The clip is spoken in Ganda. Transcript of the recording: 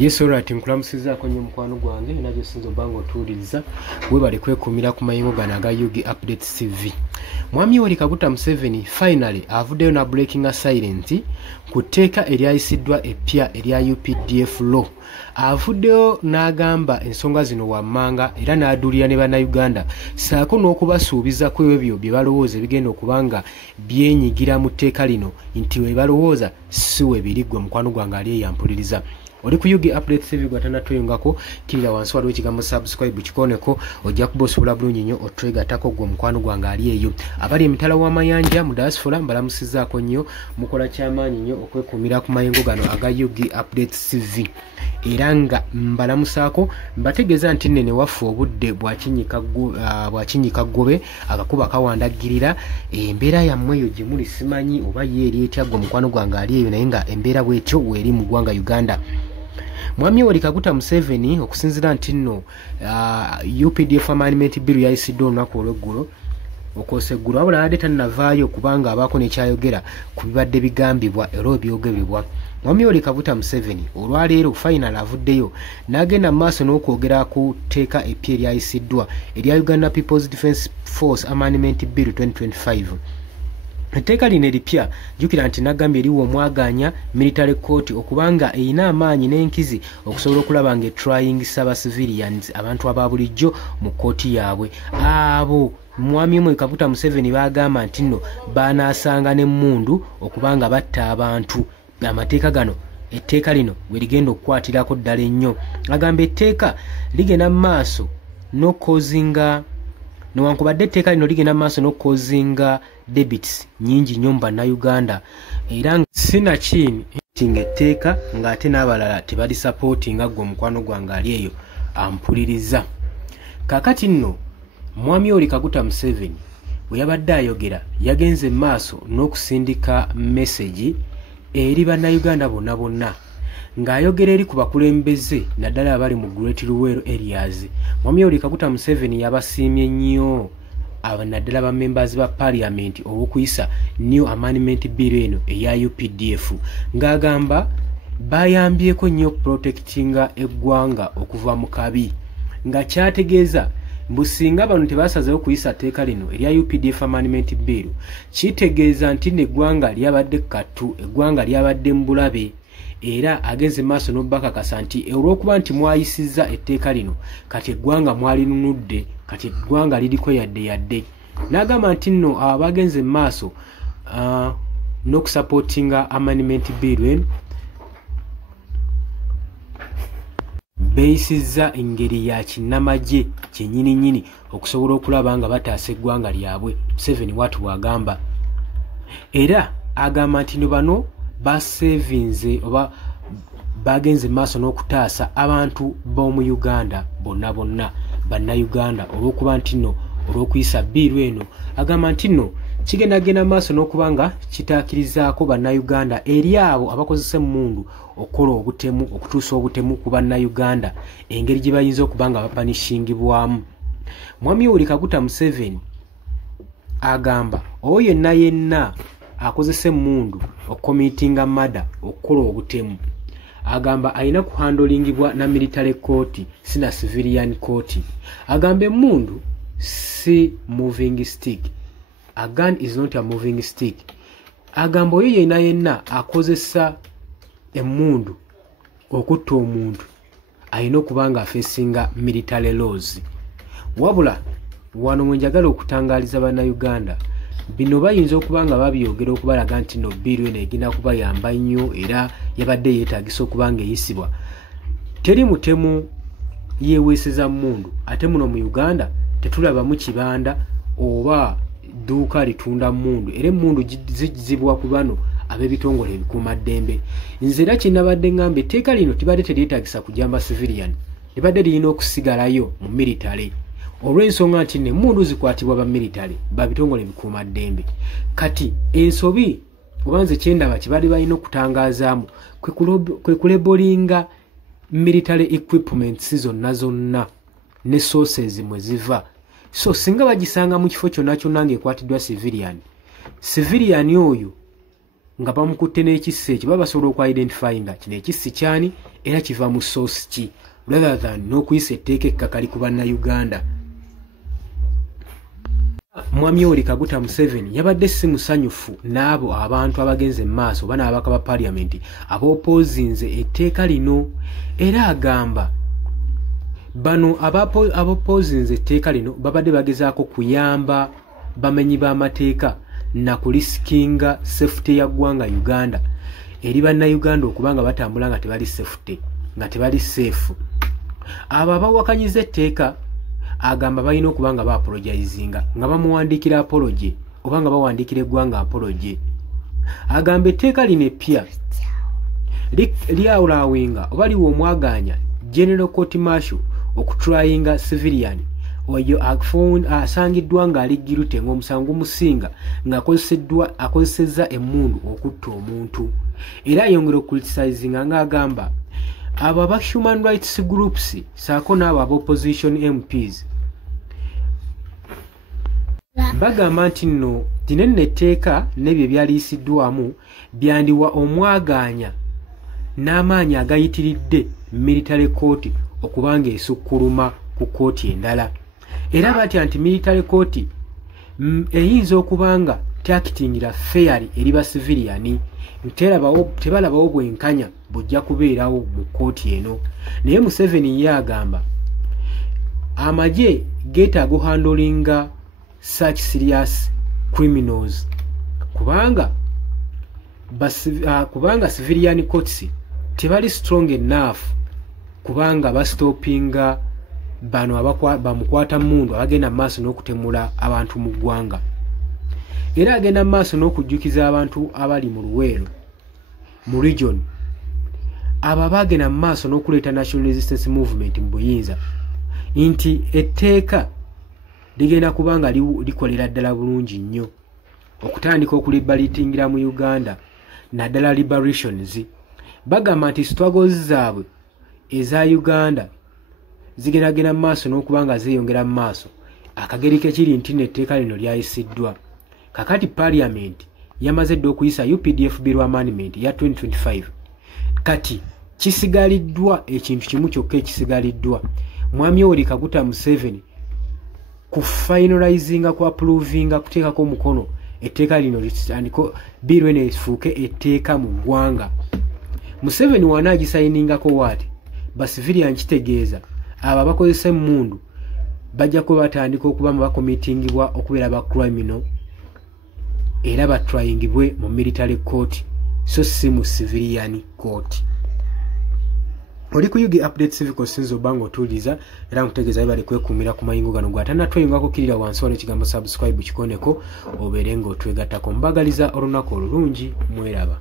Yes, alright, nkulamusiza kwenye mukwano gwange najo sinzo bango tuliza webale kwekumira ku mayingo ganaga Yugi Updates TV. Mwami Yoweri Kaguta Museveni finally avuddeyo na breaking a silent kuteeka eryayisidwa epya erya UPDF law. Avuddeyo n'agamba ensonga zino wammanga era n'aduulira ne bannayuganda saako n'okubasuubiza ku ebyo bye balowooza bigenda okubanga byenyigira mu tteeka lino nti we balowooza si we biriggwe mukwano gwange ali yampuliriza. Oli ku Yugi Updates TV gwatana tuyungako kirira wansi waliwo ekigambo subscribe kikoneko ojja kuba osobola bulungi nnyo otwegatako gwe mukwano gwange ali eyo. Abali emitala w'amayanja mu diaspora mbalamusizaako nnyo mukola kyamaanyi nnyo okwekumira ku mayingo gano aga Yugi Updates TV. Era nga mbalamusaako mbategeeza nti nene waffe obudde bwakinyika ggobe akakuba kawandagirira embeera yammwe eyo gye muli simanyi oba ye eri etya gwe mukwano gwange ali eyo naye nga embeera bwetyo weeri mu ggwanga Uganda. Mwami Yoweri Kaguta Museveni okusinzira nti nno UPDF Amendment Bill yayisiddwa olunaku olw'eggulo okwoseggulu wabula ate tannavaayo kubanga abaako nekyayogera ku bibadde bigambibwa era ebyogerebwa. Mwami Yoweri Kaguta Museveni olwaleero final avuddeyo n'agenda mu maaso n'okwogera ku tteeka epya eryayisiddwa erya Uganda People's Defence Force Amendment Bill 2025. Etteeka lino eripya jjukira nti nagambye eriwo omwaganya military court okubanga erina amaanyi n'enkizi okusobola okulaba nga etryingisa aba civilians abantu aba bulijjo mu kkooti yaabwe. Abo Mwami Yoweri Kaguta Museveni bagamba nti nno banaasanga n'emmundu okubanga batta abantu. Amateeka gano etteeka lino we ligenda okukwatirako ddala ennyo. Agamba etteeka ligenda mu maaso n'okkozinga newankubadde etteeka lino ligenda mu maaso n'okkozinga debits nyingi nnyo mu bannayuganda era nga sinakini nti ng'etteeka ng'ate n'abalala tebalisapootinga gwe mukwano gwange ali eyo ampuliriza. Kaakati nno Mwami Yoweri Kaguta Museveni bwe yabadde ayogera yagenze mu maaso n'okusindika message eri bannayuganda bonna bonna ng'ayogera eri ku bakulembeze naddala abali mu Great Luweero areas. Mwami Yoweri Kaguta Museveni yabasiimye nnyo naddala ba members ba parliament olw'okuyisa new amendment bill eno eya UPDF ng'agamba bayambyeko nnyo protectinga eggwanga okuva mu kabi nga kyategeeza mbu singa bano tebasazeewo kuyisa tteeka lino erya UPDF amendment bill kitegeeza nti n'eggwanga lyabadde kattu eggwanga lyabadde mu bulabe. Era agenze maaso n'obbakakasa nti olw'okuba nti mwayisizza etteeka lino kati eggwanga mwalinunudde kati eggwanga liriko yadde. N'agamba nti nno abagenze maaso n'okusapootinga amendment bill eno beeyisizza engeri ya kinnamagye kyennyininyini okusobola okulaba nga bataasa eggwanga lyabwe. Museveni watu bw'agamba. Era agamba nti no bano basevinze oba bagenze maaso n'okutaasa abantu b'omu Uganda bonna bonna bannayuganda olw'okuba nti nno olw'okuyisa biiru eno agamba nti nno kigendagenda maaso n'okuba nga kitaakirizaako bannayuganda eri abo abakozesa emmundu okukola obutemu okutuusa obutemu ku bannayuganda engeri gye bayinza okuba nga bapanishingibwamu. Mwami Yoweri Kaguta Museveni agamba oyo yenna yenna akozesa emmundu okukomitinga mada okukola obutemu agamba alina kuhandolingibwa na military court si na civilian court. Agamba emmundu si moving stick. A gun is not a moving stick. Agamba oyo yenna yenna akozesa emmundu okutta omuntu alina okuba nga afeesinga military laws. Wabula wano mwe njagala okutangaaliza bannayuganda bino bayinza okuba nga babyogera okubalaga nti no biiru eno egenda kubayamba nnyo era yabadde yeetaagisa okuba nga eyisibwa. Teri mutemu yeeweeseza mmundu ate muno mu Uganda tetulabamu kibanda oba dduuka litunda mmundu era emmundu zigizibwa ku bano ab'ebitongole ebikuumaddembe. Nze era kyennabadde ngamba etteeka lino tibadde teryetaagisa kujamba civilian libadde lirina okusigalayo mu military olw'ensonga nti n'emmundu zikwatibwa ba military ba bitongole ebikuumaddembe. Kati ensobi oba nze kyendaba kibadde balina okutangazaamu kwe kulebolinga military equipments zonna ne sources mwe ziva. So singa bagisanga mu kifo kyonna kyonna ng'ekwatiddwa civilian oyo nga bamukutte n'ekissi ekyo baba basobola okwidentifyinga kino ekissi kyani era kiva mu source ki rather than n'okuyisa etteeka ekkakali ku bannayuganda. Mwami Yoweri Kaguta Museveni yabadde si musanyufu n'abo abantu abagenze maaso oba n'ababaka ba paliamenti aboopozinze etteeka lino era agamba bano aboopozinze etteeka lino babadde bagezaako kuyamba bamenyi b'amateeka na kulisikinga safety ya ggwanga Uganda eri bannayuganda okubanga batambula nga tebali safety nga tebali safe. Abo abawakanyiza etteeka agamba balina okubanga baapologizinga nga bamuwandiikira apology oba nga bawandiikira eggwanga apology. Agamba etteeka lino eppya lyawulawinga oba liwa omwaganya General Court Martial okutryinga civilian oyo asangiddwa ng'aliggirute ng'omusango musinga ng'akozesezza emmundu okutta omuntu. Era ayongera okucriticizinga ng'agamba abo aba human rights groups saako n'abo aba opposition MPs bagamba nti nno tinenne etteeka n'ebyo ebyaliisiddwamu byandiwa omwaganya n'amaanyi agayitiridde military court okubanga esukkuluma ku kooti endala. Era batya nti military court eyinza okubanga takitingira fairly eri ba civilian tebalabawo bwenkanya bujja kubeerawo mu kooti eno. Naye Museveni ye agamba amagye geetaaga handlinga such serious criminals kubanga civilian courts tebali strong enough kubanga bastopinga bano bamukwata mundu abagenda maaso n'okutemula abantu mu ggwanga. Era agenda maaso n'okujjukiza abantu abali mu Luweero mu region abo abagenda maaso n'okuleeta national resistance movement mu buyinza nti etteeka ligenda kubanga likolera ddala bulungi nnyo okutandika okulibalitingira mu Uganda naddala liberations. Bagamba nti struggles zaabwe eza Uganda zigeragera mu maaso n'okubanga zeeyongera mu maaso. Akageri kekiri nti n'etteeka lino lyayisiddwa. Kakati Parliament yamaze dde okuyisa UPDF Bill Amendment ya 2025. Kati kisigaliddwa ekintu kimu kyokka ekisigaliddwa Mwami Yoweri Kaguta Museveni ku finalizinga ku approvinga kuteekako omukono etteeka lino litandiko bill eno efuuke etteeka mu ggwanga. Museveni wanaagisayiningako waati basivilian kitegeeza abo abakozesa emmundu bajja kuba batandika okuba mu bakomitingibwa okubeera ba criminal era batryingibwe mu military court so si mu civilian court. Oli ku UG Update Civic Sinzo bango tuliza era mutegeeza bali kwekumira ku mayingo gano gwatannatweyongako kirira wansi wano ekigambo subscribe kikoneko obeere ng'otwegattako. Mbagaliza olunaku olulungi mweraba.